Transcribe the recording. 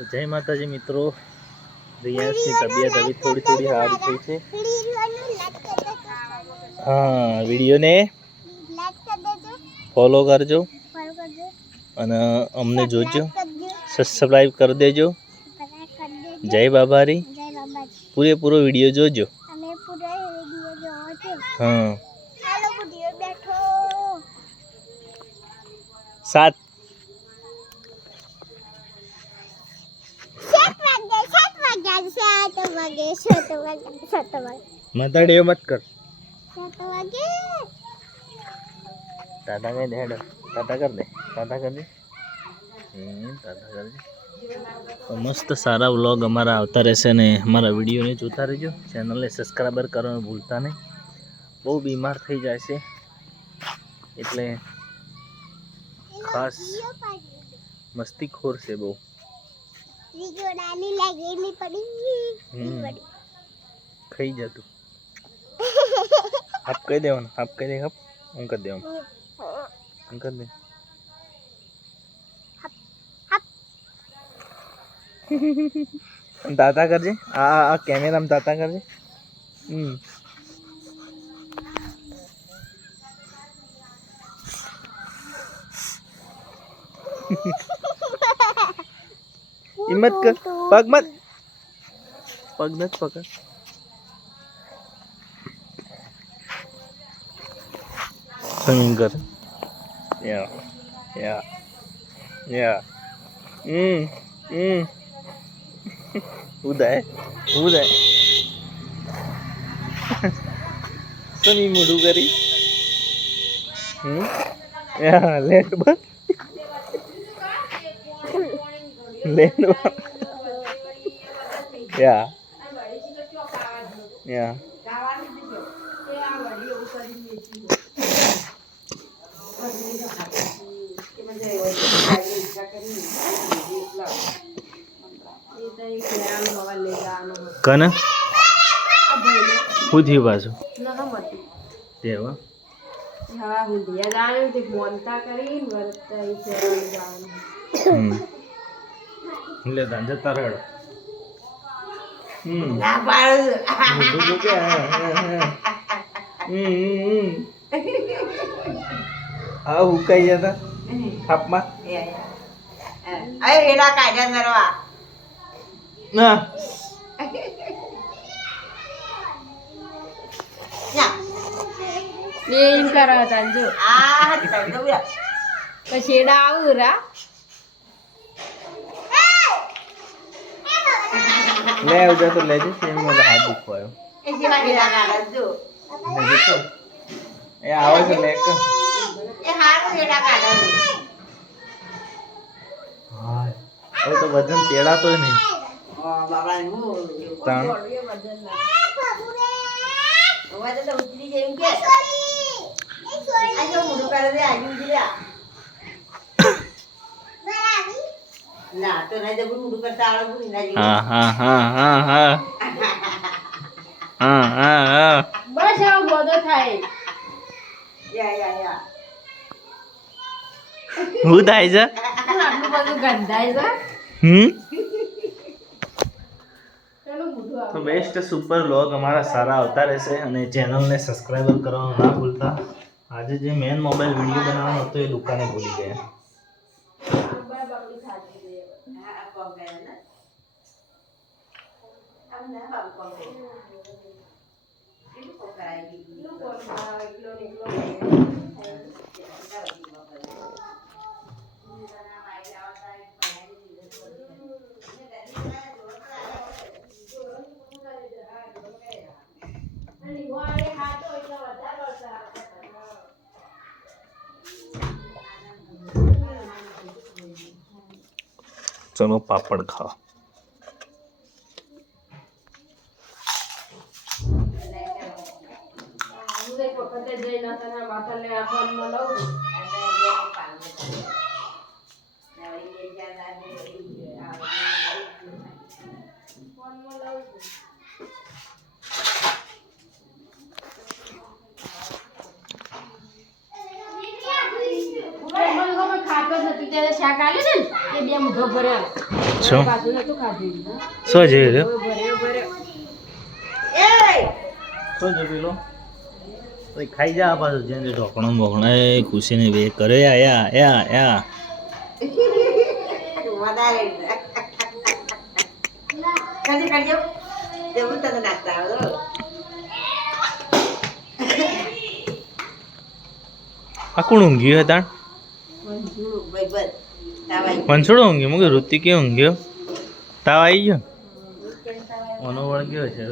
तो जय माता जी मित्रों, रियांश की तबीयत अभी थोड़ी थोड़ी हारी थी छे। हाँ, वीडियो ने फॉलो करजो અને અમને જોજો, સબસ્ક્રાઇબ કરી દેજો। જય બાબારી, પૂરેપૂરો વિડીયો જોજો। हाँ 7 माताड़ियो मत कर। टाटा कर दे, टाटा कर दे, टाटा कर दे, टाटा कर दे। तो मस्त सारा व्लॉग अमारा आवता रहेशे ने अमारा विडियो ने जोता रहो। चैनल ने सब्सक्राइबर करवानुं भूलता नहीं। बहुत बीमार थई जाय छे एटले खास मस्तीखोर छे बहु। खाई जा तू। आप कह दे, आप कह दे, आप हम कर दे, हम कर दे। दाता कर जे, आ कैमरा में दाता कर जे। हिम्मत कर, पग मत, पग मत पकड़। स्विमिंग कर। या या या उदय उदय सनी मुडू करी। या लेट बस लेट या या कन हुई बाजू देवा हाँ हुंदिया जाने ते मोनता करी वरता इसे जाने ले दान जता रह ना पाड़ मुझे क्या है आ हुकाई जाता खाप मा अरे हेडा काढ्या नरवा ना एम करा तांजो आ तांजो या कशेडा आवरा ले उधर तो ले जे सेम मेरा हाथ दुखवायो ए जेवा हेडा काढा जो ले देखो ए आवाज ले कर ए हाथ हेडा काढा हां वो तो वजन टेढ़ा तो नहीं बाबा नु ताण वजन ना वजन तो उतरी जेम के आजो मुडू कर दे आजू दिया ना तो नहीं जब मुडू करता आलो बुनी ना जी हां हां हां हां हां हां हां हां बस आओ बोदो थाई या હું થાય છે આટલું બધું ગંધાય છે तो बेस्ट सुपर व्लॉग हमारा सारा આવતા રહેશે અને ચેનલ ને સબસ્ક્રાઇબર કરવાનું ના ભૂલતા। આજે જે મેન મોબાઈલ વિડિયો બનાવવાનો હતો એ દુકાને ભૂલી ગયા। चलो पापड़ खाओ। ખાતો જ નથી ત્યારે શાક આલે ને એ બે એમ ઉભો ભર્યા શું પાછું નતું ખાધું શું જોઈ લો ભર્યો ભર્યો શું જો પેલો ખાઈ જા પાછું જેને ઢોકણો બોકણો એ ખુશીને બે કરે યા યા યા આ કોણ ઊંઘ્યું હતા મનસુડો ઊંઘ્યો મુકે ઋતિકે ઊંઘ્યો તાવ આવી ગયો ઓનો વળગ્યો છે